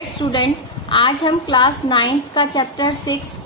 Student, आज हम class 9th का चैप्टर 6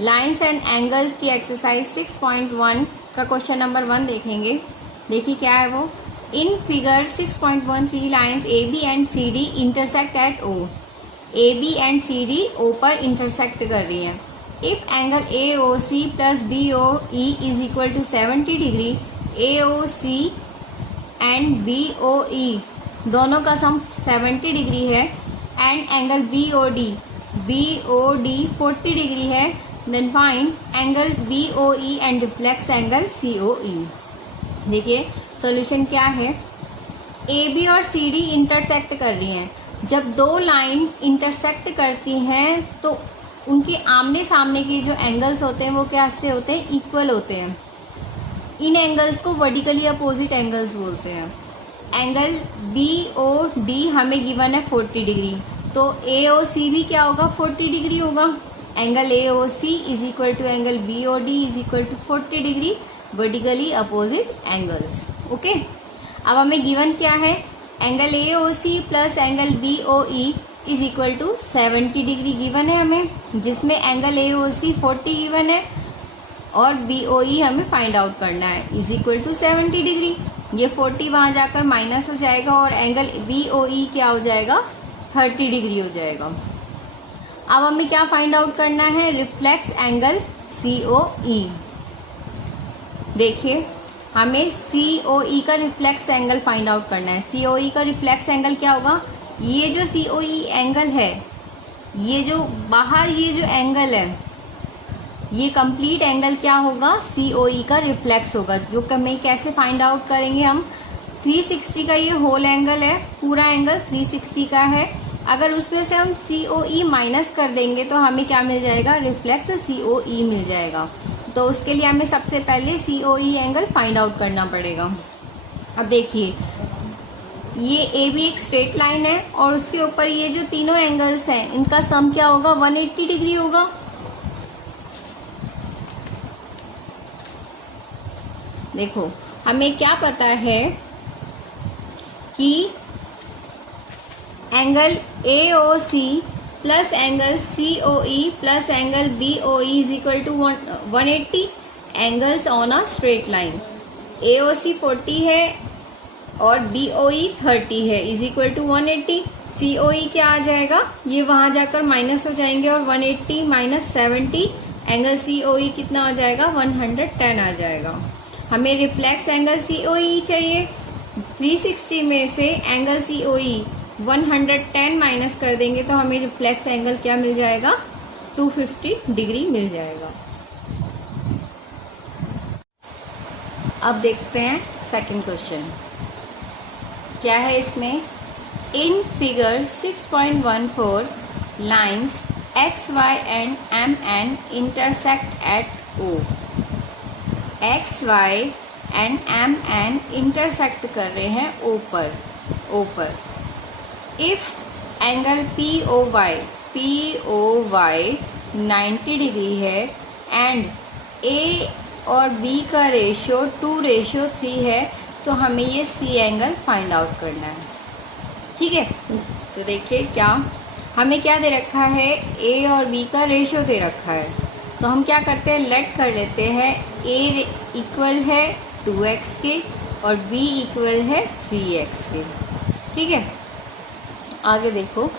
लाइंस एंड एंगल्स की एक्सरसाइज 6.1 का क्वेश्चन नंबर 1 देखेंगे। देखिए क्या है वो। In figure 6.13 lines A B and C D intersect at O. A B and C D O पर इंटरसेक्ट कर रही हैं। If angle A O C plus B O E is equal to 70 degree, A O C and B O E दोनों का sum 70 degree है and angle B O D 40 degree है, then find angle B O E and reflex angle C O ई। देखिए solution क्या है। A B और सी D intersect कर रही हैं। जब दो लाइन इंटरसेक्ट करती हैं तो उनके आमने सामने के जो एंगल्स होते हैं वो कैसे होते हैं, इक्वल होते हैं। इन एंगल्स को वर्टिकली अपोजिट एंगल्स बोलते हैं। एंगल बी ओ डी हमें गिवन है 40 डिग्री, तो ए ओ सी भी क्या होगा, 40 डिग्री होगा। Angle A O C is equal to angle B O D is equal to 40 degree, vertically opposite angles. Okay, अब हमें गिवन क्या है, angle A O C plus angle B O E is equal to 70 degree given है हमें, जिसमें angle A O C 40 given है और B O ई हमें फाइंड आउट करना है, इज इक्वल टू 70 डिग्री। ये 40 वहाँ जाकर माइनस हो जाएगा और एंगल बी ओ ई क्या हो जाएगा, 30 डिग्री हो जाएगा। अब हमें क्या फाइंड आउट करना है, रिफ्लेक्स एंगल सी ओ ई। देखिए हमें सी ओ ई का रिफ्लेक्स एंगल फाइंड आउट करना है। सी ओ ई का रिफ्लेक्स एंगल क्या होगा, ये जो सी ओ ई एंगल है, ये जो बाहर ये जो एंगल है, ये कंप्लीट एंगल क्या होगा, सी ओ ई का रिफ्लेक्स होगा। जो हमें कैसे फाइंड आउट करेंगे हम, 360 का ये होल एंगल है, पूरा एंगल 360 का है। अगर उसमें से हम सी ओ ई माइनस कर देंगे तो हमें क्या मिल जाएगा, रिफ्लेक्स सी ओ ई मिल जाएगा। तो उसके लिए हमें सबसे पहले सी O E angle find out करना पड़ेगा। अब देखिए ये ए बी एक स्ट्रेट लाइन है और उसके ऊपर ये जो तीनों एंगल्स हैं इनका सम क्या होगा, 180 डिग्री होगा। देखो हमें क्या पता है कि angle A O C plus angle C O E plus angle B O E is equal to 180 angles on a straight line. A O C 40 है और बी ओ ई 30 है, is equal to 180। C O E क्या आ जाएगा, ये वहां जाकर minus हो जाएंगे और 180 माइनस 70 एंगल सी ओ ई कितना आ जाएगा, 110 आ जाएगा। हमें रिफ्लेक्स एंगल सी ओ ई चाहिए। 360 में से एंगल सी ओ ई 110 माइनस कर देंगे तो हमें रिफ्लेक्स एंगल क्या मिल जाएगा, 250 डिग्री मिल जाएगा। अब देखते हैं सेकंड क्वेश्चन क्या है इसमें। In figure 6.14 lines X Y and M N intersect at O. X Y and M N intersect कर रहे हैं ओ पर। If angle P O Y 90 degree है एंड ए और बी का रेशियो 2:3 है तो हमें ये सी एंगल फाइंड आउट करना है। ठीक है, तो देखिए क्या हमें क्या दे रखा है, ए और बी का रेशियो दे रखा है। तो हम क्या करते हैं, लेट कर लेते हैं ए इक्वल है 2x के और b इक्वल है 3x के। ठीक है, आगे देखो।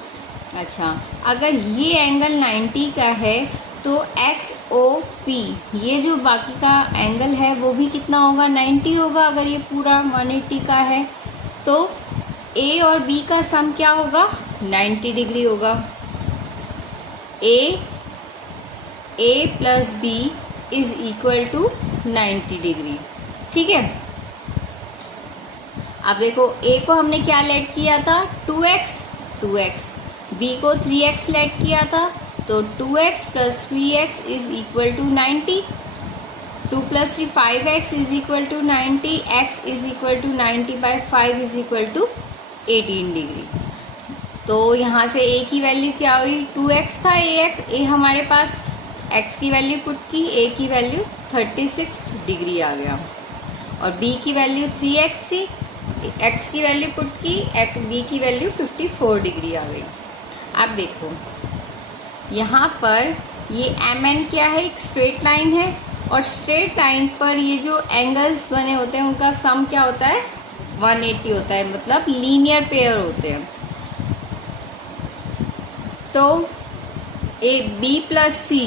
अच्छा, अगर ये एंगल 90 का है तो एक्स ओ पी ये जो बाकी का एंगल है वो भी कितना होगा, 90 होगा। अगर ये पूरा 180 का है तो a और b का सम क्या होगा, 90 डिग्री होगा। a plus B is equal to 90 degree. ठीक है, अब देखो a को हमने क्या लेट किया था, 2x, b को 3x लेट किया था तो 2x plus 3x is equal to 90। 2 plus 3 5x is equal to 90, x is equal to 90/5 is equal to 18 degree. तो यहाँ से a की वैल्यू क्या हुई, 2x था, a हमारे पास x की वैल्यू पुट की, a की वैल्यू 36 डिग्री आ गया और b की वैल्यू 3x थी, x की वैल्यू पुट की, b की वैल्यू 54 डिग्री आ गई। अब देखो यहाँ पर ये एम एन क्या है, एक स्ट्रेट लाइन है, और स्ट्रेट लाइन पर ये जो एंगल्स बने होते हैं उनका सम क्या होता है, 180 होता है, मतलब लीनियर पेयर होते हैं। तो ए बी प्लस सी,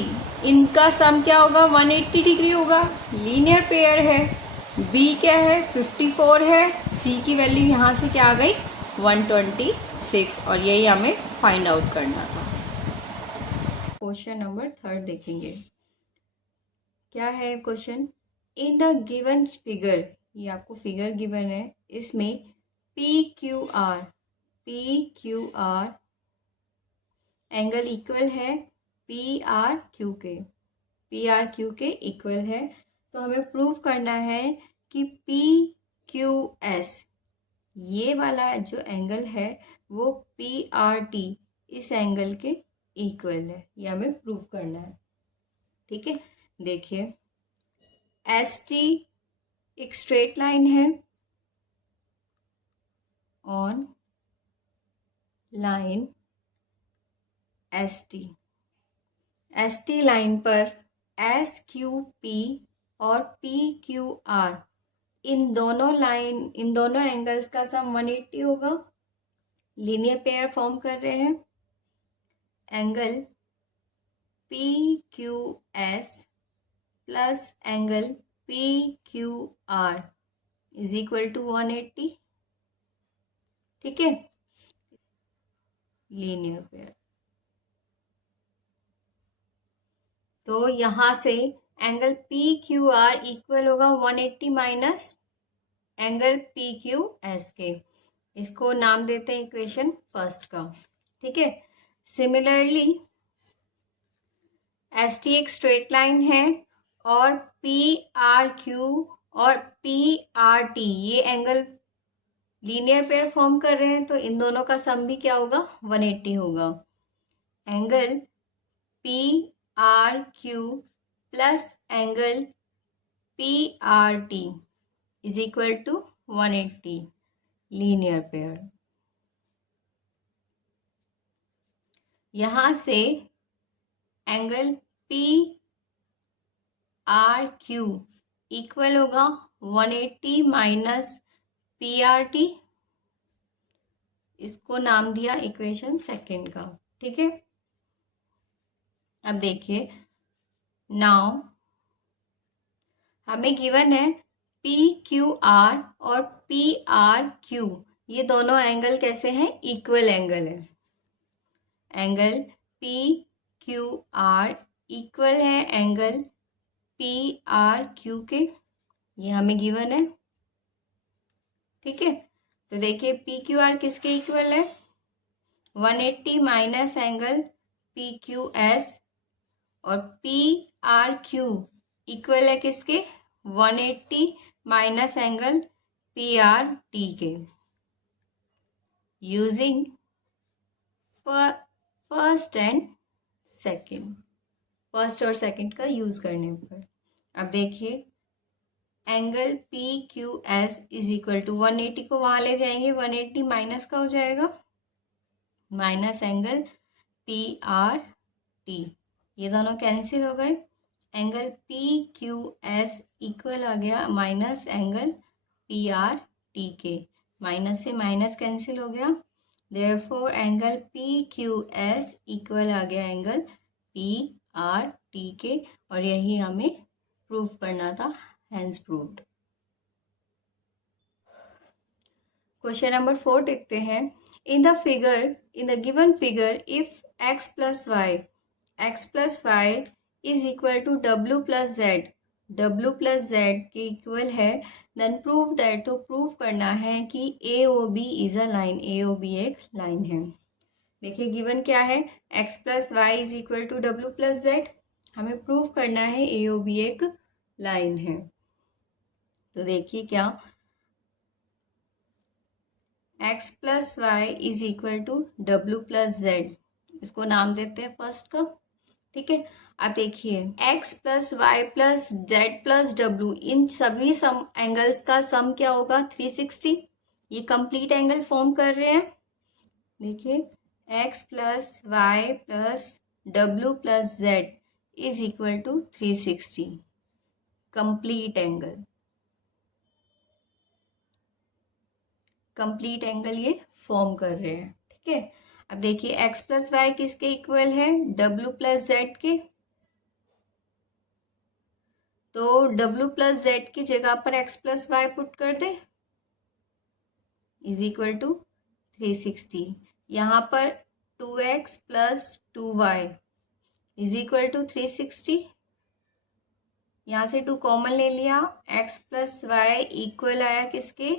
इनका सम क्या होगा, 180 डिग्री होगा, लीनियर पेयर है। बी क्या है, 54 है, सी की वैल्यू यहाँ से क्या आ गई, 126, और यही हमें फाइंड आउट करना था। क्वेश्चन नंबर 3 देखेंगे। क्या है question, in the given figure, ये आपको फिगर गिवन है, इसमें P Q R angle equal है पी आर क्यू के इक्वल है। तो हमें प्रूव करना है कि पी क्यू एस, ये वाला जो एंगल है वो पी आर टी इस एंगल के इक्वल है, ये हमें प्रूव करना है। ठीक है, देखिए एस टी एक स्ट्रेट लाइन है, on line S T line पर एस क्यू पी और पी क्यू आर, इन दोनों एंगल्स का सम 180 होगा। लीनियर पेयर फॉर्म कर रहे हैं। Angle P Q S plus angle P Q R is equal to 180। ठीक है, लीनियर पेयर। तो यहां से angle P Q R equal होगा 180 minus angle P Q S के। इसको नाम देते हैं इक्वेशन फर्स्ट का। ठीक है, सिमिलरली एस टी एक स्ट्रेट लाइन है और पी आर क्यू और पी आर टी ये एंगल लीनियर पेयर फॉर्म कर रहे हैं, तो इन दोनों का सम भी क्या होगा, 180 होगा। Angle P R Q plus angle P R T is equal to 180, linear pair. यहां से angle P R Q equal होगा 180 माइनस पी आर टी, इसको नाम दिया इक्वेशन सेकंड का। ठीक है, अब देखिए नाउ हमें गिवन है पी क्यू आर और पी आर क्यू, ये दोनों एंगल कैसे हैं, इक्वल एंगल है। Angle P Q R equal है एंगल पी आर क्यू के, ये हमें गिवन है। ठीक है, तो देखिए पी क्यू आर किसके इक्वल है, 180 minus angle P Q S, और पी आर क्यू इक्वल है किसके, 180 minus angle P R T के। Using first and second, first और सेकंड का यूज करने पर अब देखिए angle P Q S is equal to 180 को वहां ले जाएंगे, 180 माइनस का हो जाएगा minus angle P R T, ये दोनों कैंसिल हो गए। Angle P Q S equal आ गया minus angle P R T के, माइनस से माइनस कैंसिल हो गया, therefore angle P Q S equal आ गया एंगल पी आर टी के, और यही हमें प्रूव करना था, हेंस प्रूव्ड। क्वेश्चन नंबर 4 देखते हैं। In the given figure if x plus Y is equal to w plus Z के इक्वल है, देन प्रूव दैट, तो प्रूव करना है कि AOB is a line, AOB एक लाइन है। देखिए गिवन क्या है, x plus Y is equal to w plus Z, हमें प्रूव करना है AOB एक लाइन है। तो देखिए क्या, x plus Y is equal to w plus Z, इसको नाम देते हैं फर्स्ट का। ठीक है, अब देखिए x plus Y plus Z plus w, इन सभी सम एंगल्स का सम क्या होगा, 360। ये कंप्लीट एंगल फॉर्म कर रहे हैं। देखिए X plus Y plus W plus Z is equal to 360 complete angle. Complete angle ये फॉर्म कर रहे हैं, ठीक है। अब देखिए एक्स प्लस वाई किसके इक्वल है, डब्ल्यू प्लस जेड के। तो डब्ल्यू प्लस जेड की जगह पर एक्स प्लस वाई पुट कर दे, इज इक्वल टू 360। यहाँ पर 2x plus 2y is equal to 360। यहाँ से 2 कॉमन ले लिया, x प्लस वाई इक्वल आया किसके,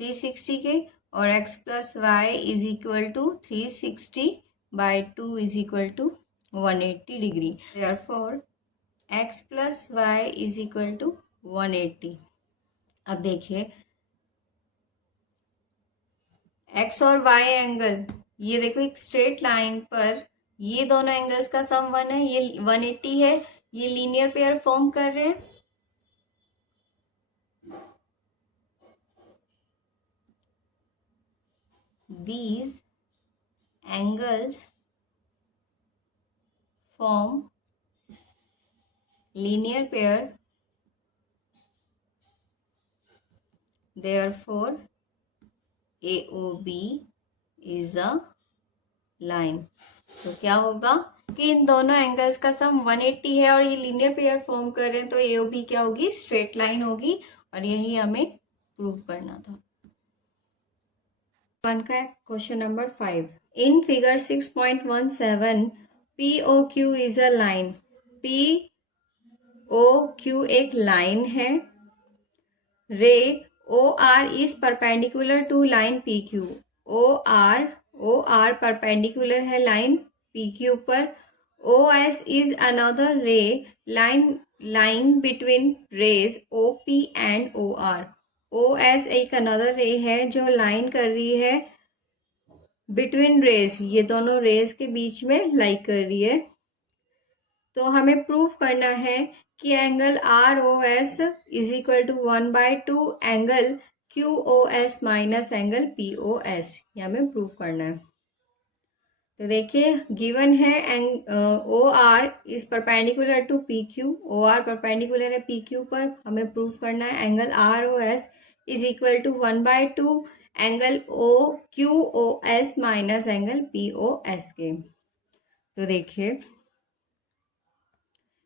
360 के, और x plus Y is equal to 360 by 2 is equal to 180 degree. Therefore x plus Y is equal to 180। अब देखिए x और y एंगल, ये देखो एक स्ट्रेट लाइन पर ये दोनों एंगल्स का सम 1 है, ये 180 है, ये लीनियर पेयर फॉर्म कर रहे हैं। These angles form linear pair, therefore AOB is a line। तो क्या होगा कि इन दोनों एंगल्स का सम 180 है और ये लीनियर पेयर फॉर्म कर रहे हैं, तो AOB क्या होगी, स्ट्रेट लाइन होगी। और यही हमें प्रूव करना था। वन का question number 5, in figure 6.17 POQ is a line. POQ एक लाइन है। Ray OR is perpendicular to line PQ। OR perpendicular है लाइन PQ पर। OS is another ray line between rays OP and OR। OS एक another ray है जो line कर रही है बिटवीन रेज, ये दोनों रेज के बीच में लाइक कर रही है। तो हमें प्रूफ करना है कि angle ROS is equal to 1/2 angle QOS minus angle POS, ये हमें प्रूफ करना है। तो देखिए गिवन है OR is perpendicular to PQ। OR perpendicular है PQ पर, हमें प्रूफ करना है angle ROS is equal to 1/2 angle QOS minus angle POS के। तो देखिए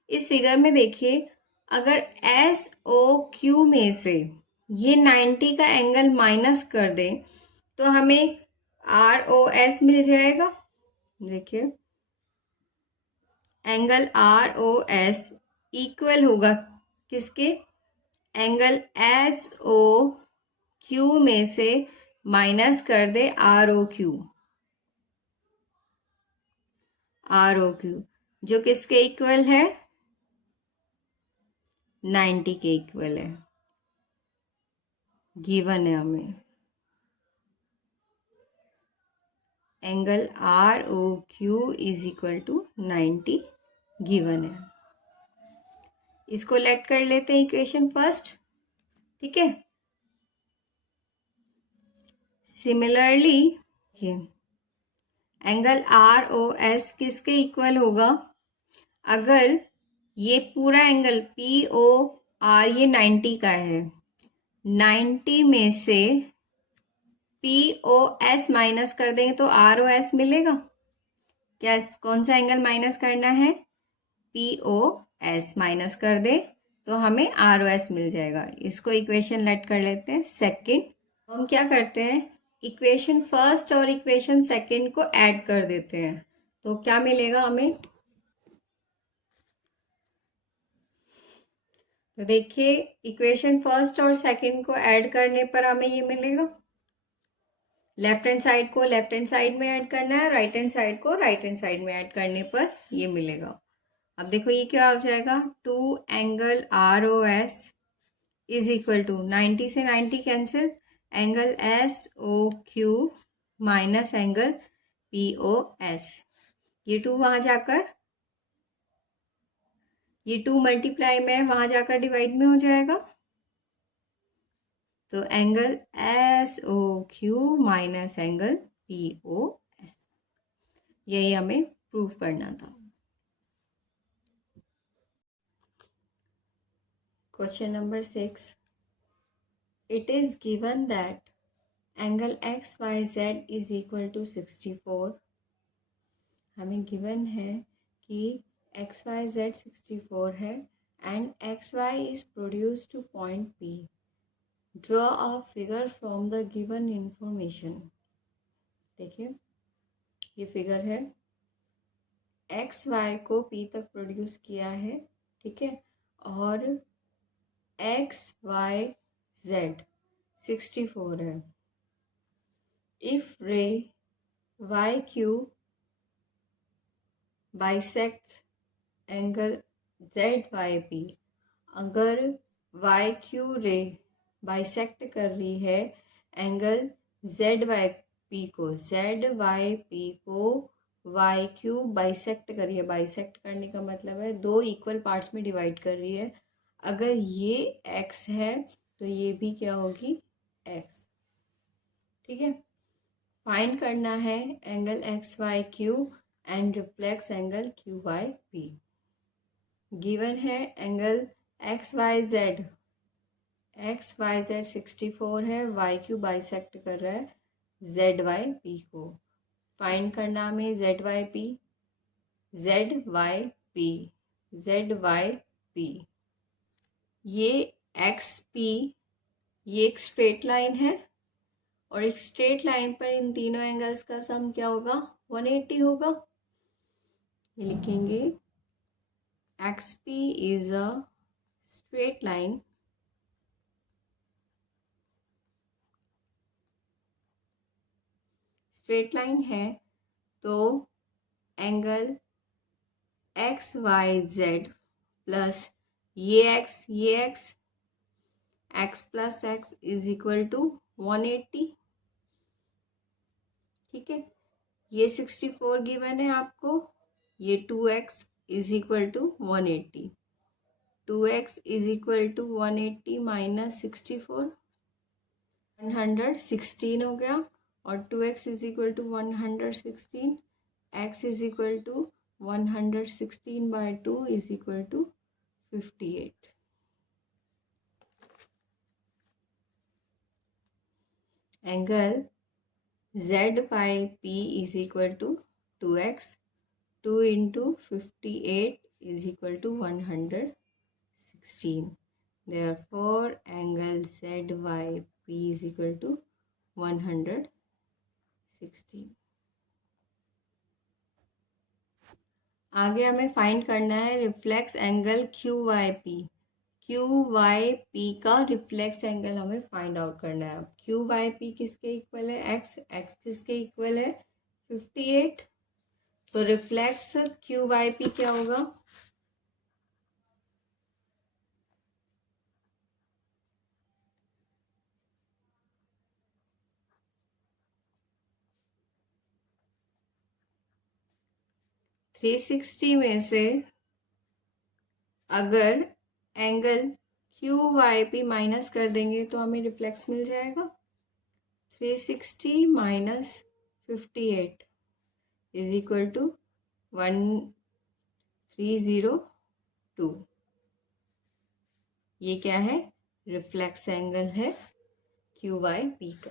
इस फिगर में देखिए, अगर SOQ में से ये 90 का एंगल माइनस कर दे तो हमें ROS मिल जाएगा। देखिए एंगल ROS इक्वल होगा किसके, एंगल SOQ में से माइनस कर दे ROQ, जो किसके इक्वल है, 90 के इक्वल है, गिवन है हमें। Angle ROQ is equal to 90 given है। इसको लेट कर लेते हैं इक्वेशन फर्स्ट, ठीक है। सिमिलरली एंगल ROS किसके इक्वल होगा, अगर ये पूरा एंगल POR ये 90 का है, 90 में से POS माइनस कर देंगे तो ROS मिलेगा। क्या कौन सा एंगल माइनस करना है, POS माइनस कर दे तो हमें ROS मिल जाएगा। इसको इक्वेशन लेट कर लेते हैं सेकंड। हम क्या करते हैं, इक्वेशन फर्स्ट और इक्वेशन सेकंड को ऐड कर देते हैं, तो क्या मिलेगा हमें। तो देखिए इक्वेशन फर्स्ट और सेकंड को ऐड करने पर हमें ये मिलेगा, लेफ्ट हैंड साइड को लेफ्ट हैंड साइड में ऐड करना है, राइट हैंड साइड को राइट हैंड साइड में ऐड करने पर ये मिलेगा। अब देखो ये क्या हो जाएगा, 2 angle ROS is equal to 90 से 90 cancel, angle SOQ minus angle POS, ये 2 वहां जाकर, ये 2 मल्टीप्लाई में वहां जाकर डिवाइड में हो जाएगा। तो angle SOQ minus angle POS, यही हमें प्रूव करना था। Question number 6, it is given that angle X Y Z is equal to 64। हमें गिवन है कि एक्स वाई जेड 64 है and X Y is produce to point P. Draw a figure from the given information. देखिए ये figure है, X Y को P तक produce किया है, ठीक है, और एक्स वाई जेड 64 है। If ray Y Q bisects angle Z Y P, अगर वाई क्यू रे बाइसेक्ट कर रही है एंगल जेड वाई पी को, जेड वाई पी को वाई क्यू बाइसेक्ट कर रही है। बाइसेक्ट करने का मतलब है दो इक्वल पार्ट्स में डिवाइड कर रही है। अगर ये एक्स है तो ये भी क्या होगी, एक्स, ठीक है। फाइंड करना है angle X Y Q and reflex angle Q Y P. Given है angle X Y Z, X Y Z 64 है, वाई क्यू बाइसेक्ट कर रहा है जेड वाई पी को। फाइंड करना हमें Z Y P, Z Y P, Z Y P. ये X P, ये एक स्ट्रेट लाइन है और एक स्ट्रेट लाइन पर इन तीनों एंगल्स का सम क्या होगा, 180 होगा। ये लिखेंगे X P is a straight line है तो angle X Y Z plus ये X plus X is equal to 180, ठीक है। ये 64 गिवन है आपको, ये 2x is equal to 180, 2x is equal to 180 minus 64, 116 हो गया, और 2x is equal to 116, x is equal to 116 by 2 is equal to 58। Angle Z Y P is equal to 2x, 2 into 58 is equal to 116। Therefore, angle ZYP is equal to 116। आगे हमें find करना है reflex angle QYP। QYP का reflex angle हमें find out करना है। QYP किसके equal है, एक्स किसके इक्वल है, 58। तो रिफ्लेक्स QYP क्या होगा, थ्री 360 में से अगर एंगल QYP माइनस कर देंगे तो हमें रिफ्लेक्स मिल जाएगा। 360 माइनस 58 इज इक्वल टू 1302। ये क्या है, रिफ्लेक्स एंगल है QYP का।